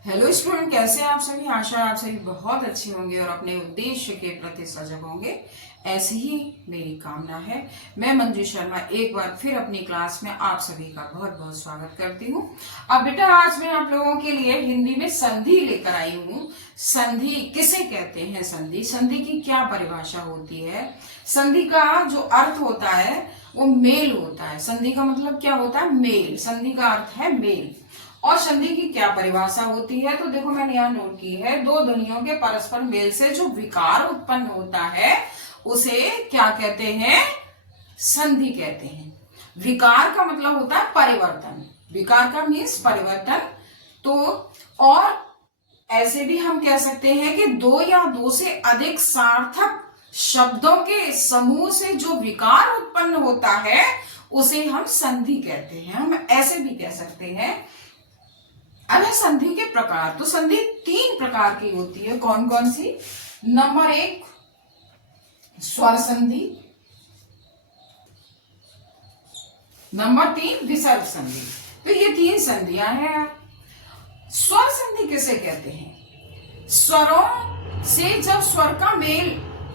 Hello student, कैसे हैं आप सभी। आशा है आप सभी बहुत अच्छे होंगे और अपने उद्देश्य के प्रति सजग होंगे। ऐसी ही मेरी कामना है। मैं मंजू शर्मा एक बार फिर अपनी क्लास में आप सभी का बहुत बहुत स्वागत करती हूँ। अब बेटा, आज मैं आप लोगों के लिए हिंदी में संधि लेकर आई हूँ। संधि किसे कहते हैं? संधि की क्या परिभाषा होती है? संधि का जो अर्थ होता है वो मेल होता है। संधि का मतलब क्या होता है? मेल। संधि का अर्थ है मेल। और संधि की क्या परिभाषा होती है? तो देखो, मैंने यहाँ नोट की है, दो ध्वनियों के परस्पर मेल से जो विकार उत्पन्न होता है उसे क्या कहते हैं? संधि कहते हैं। विकार का मतलब होता है परिवर्तन। विकार का मीन्स परिवर्तन। तो और ऐसे भी हम कह सकते हैं कि दो या दो से अधिक सार्थक शब्दों के समूह से जो विकार उत्पन्न होता है उसे हम संधि कहते हैं। हम ऐसे भी कह सकते हैं। अब है संधि के प्रकार। तो संधि तीन प्रकार की होती है। कौन कौन सी? नंबर 1 स्वर संधि, नंबर 3 विसर्ग संधि। तो ये तीन संधियां हैं। स्वर संधि किसे कहते हैं? स्वरों से जब स्वर का मेल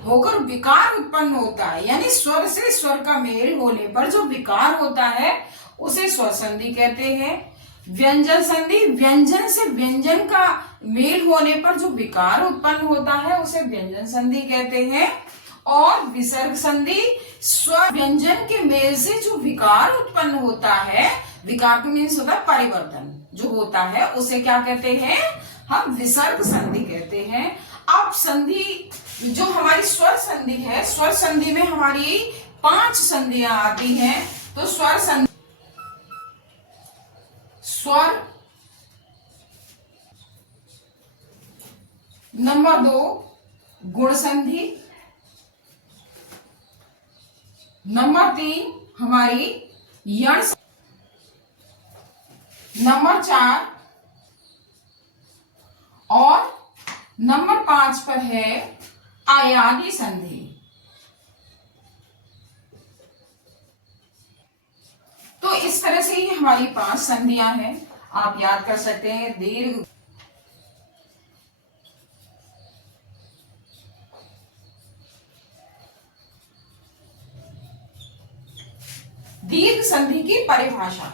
होकर विकार उत्पन्न होता है, यानी स्वर से स्वर का मेल होने पर जो विकार होता है उसे स्वर संधि कहते हैं। व्यंजन संधि, व्यंजन से व्यंजन का मेल होने पर जो विकार उत्पन्न होता है उसे व्यंजन संधि कहते हैं। और विसर्ग संधि, स्वर व्यंजन के मेल से जो विकार उत्पन्न होता है, विकार का मीन्स होता है परिवर्तन जो होता है, उसे क्या कहते हैं? हम विसर्ग संधि कहते हैं। अब संधि जो हमारी स्वर संधि है, स्वर संधि में हमारी 5 संधियां आती हैं। तो स्वर संधि, स्वर, नंबर 2 गुण संधि, नंबर 3 हमारी यण, नंबर 4 और नंबर 5 पर है अयादी संधि। तो इस तरह से ही हमारी 5 संधियां हैं। आप याद कर सकते हैं। दीर्घ संधि की परिभाषा।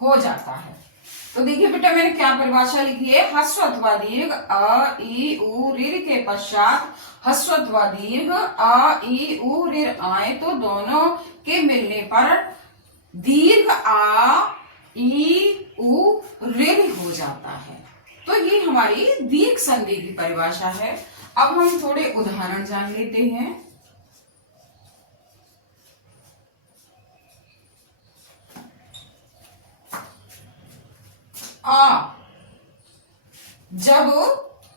हो जाता है। तो देखिए बेटा, मैंने क्या परिभाषा लिखी है। ह्रस्व अथवा दीर्घ अ ई उ ऋ के पश्चात ह्रस्व अथवा दीर्घ अ ई उ ऋ आए तो दोनों के मिलने पर दीर्घ आ ई उ ऋ हो जाता है। तो ये हमारी दीर्घ संधि की परिभाषा है। अब हम थोड़े उदाहरण जान लेते हैं। आ, जब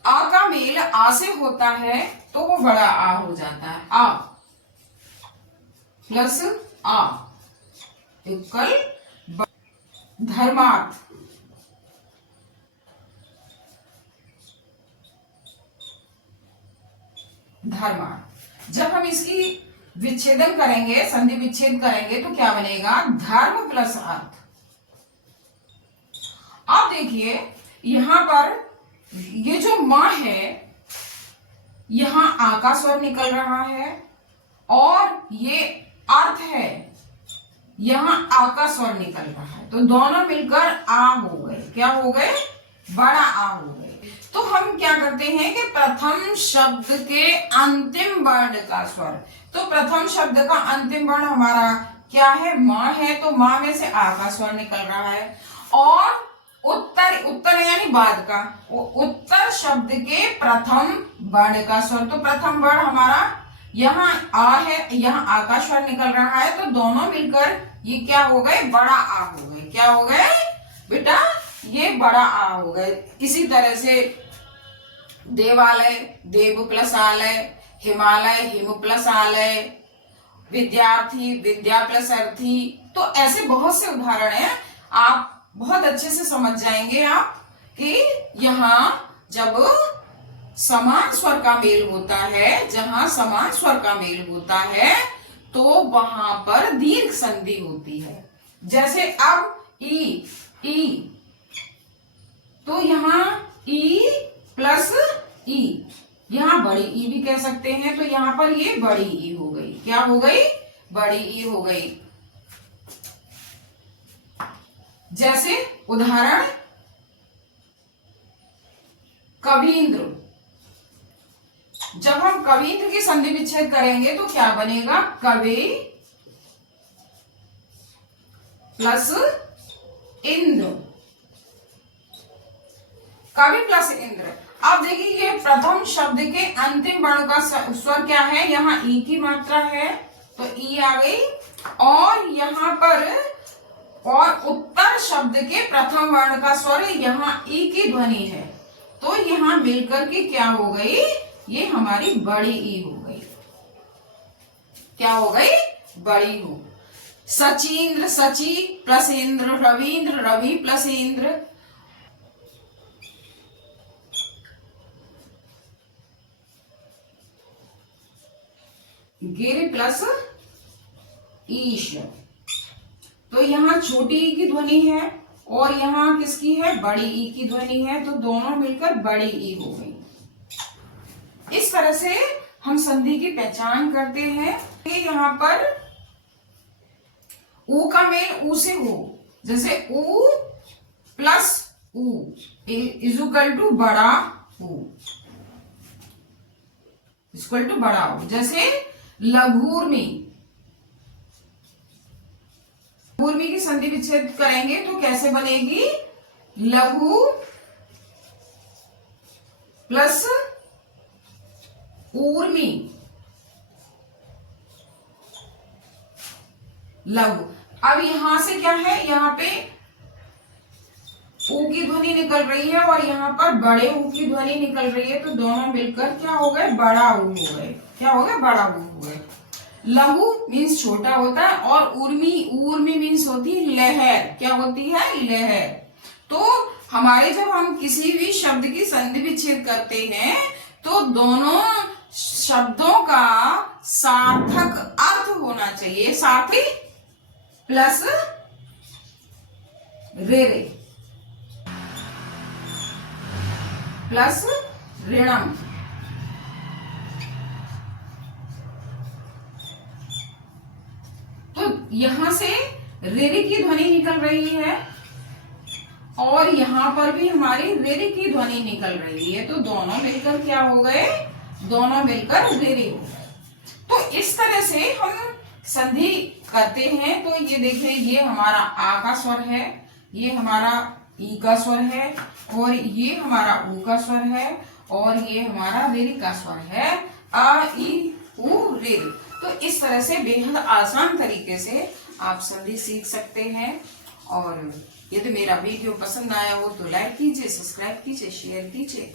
आ का मेल आ से होता है तो वो बड़ा आ हो जाता है। आ प्लस आ इक्वल धर्मार्थ। धर्मार्थ जब हम इसकी विच्छेदन करेंगे, संधि विच्छेद करेंगे तो क्या बनेगा? धर्म प्लस अर्थ। अब देखिए, यहां पर ये जो मां है, यहां आ का स्वर निकल रहा है और ये अर्थ है, यहां आ का स्वर निकल रहा है। तो दोनों मिलकर आ हो गए। क्या हो गए? बड़ा आ हो गए। तो हम क्या करते हैं कि प्रथम शब्द के अंतिम वर्ण का स्वर, तो प्रथम शब्द का अंतिम वर्ण हमारा क्या है? मां है। तो मां में से आ का स्वर निकल रहा है। और उत्तर, उत्तर यानी बाद का, उत्तर शब्द के प्रथम वर्ण का स्वर, तो प्रथम वर्ण हमारा यहाँ आ है, यहाँ आ का स्वर निकल रहा है। तो दोनों मिलकर ये क्या हो गए? बड़ा आ हो गए। क्या हो गए बेटा? ये बड़ा आ हो गए। इसी तरह से देवालय, देव प्लस आलय, हिमालय, हिम प्लस आलय, विद्यार्थी, विद्या प्लस अर्थी। तो ऐसे बहुत से उदाहरण हैं, आप बहुत अच्छे से समझ जाएंगे आप कि यहाँ जब समान स्वर का मेल होता है, जहां समान स्वर का मेल होता है तो वहां पर दीर्घ संधि होती है। जैसे अब ई, तो यहाँ ई प्लस ई, यहाँ बड़ी ई भी कह सकते हैं, तो यहाँ पर ये बड़ी ई हो गई। क्या हो गई? बड़ी ई हो गई। जैसे उदाहरण कवींद्र, जब हम कवींद्र की संधि विच्छेद करेंगे तो क्या बनेगा? कवि प्लस इंद्र, कवि प्लस इंद्र। अब देखिए ये प्रथम शब्द के अंतिम वर्ण का स्वर क्या है? यहाँ ई की मात्रा है तो ई आ गई, और यहाँ पर और उत्तर शब्द के प्रथम वर्ण का स्वर यहाँ ई की ध्वनि है, तो यहाँ मिलकर के क्या हो गई? ये हमारी बड़ी ई हो गई। क्या हो गई? बड़ी हो। सचिंद्र, सची प्लस इंद्र, रविंद्र, रवि प्लस इंद्र। गिर प्लस ईश, तो यहाँ छोटी ई की ध्वनि है और यहाँ किसकी है? बड़ी ई की ध्वनि है, तो दोनों मिलकर बड़ी ई हो गई। इस तरह से हम संधि की पहचान करते हैं कि यहाँ पर ऊ का मेल ऊ से हो, जैसे ऊ प्लस ऊ इज इक्वल टू बड़ा ऊ, इक्वल टू बड़ा ऊ। जैसे लघूर्मी, लघूर्मी की संधि विच्छेद करेंगे तो कैसे बनेगी? लघु प्लस ऊर्मी, लघु। अब यहां से क्या है? यहाँ पे ऊ की ध्वनि निकल रही है और यहाँ पर बड़े ऊ की ध्वनि निकल रही है, तो दोनों मिलकर क्या हो गए? बड़ा ऊ हो गए। क्या हो गए? बड़ा ऊ हो गए। लघु मीन्स छोटा होता है, और ऊर्मी मीन्स होती है लहर। क्या होती है? लहर। तो हमारे जब हम किसी भी शब्द की संधि विच्छेद करते हैं तो दोनों शब्दों का सार्थक अर्थ होना चाहिए। साथी प्लस रे प्लस ऋणम, तो यहां से रे की ध्वनि निकल रही है और यहां पर भी हमारी रे की ध्वनि निकल रही है, तो दोनों मिलकर क्या हो गए? दोनों मिलकर रे हो गए। तो इस तरह से हम संधि करते हैं। तो ये देखिए, ये हमारा आ का स्वर है, ये हमारा ई का स्वर है, और ये हमारा ऊ का स्वर है, और ये हमारा रे का स्वर है। आ ई ऊ रे। तो इस तरह से बेहद आसान तरीके से आप संधि सीख सकते हैं। और यदि मेरा वीडियो पसंद आया हो तो लाइक कीजिए, सब्सक्राइब कीजिए, शेयर कीजिए।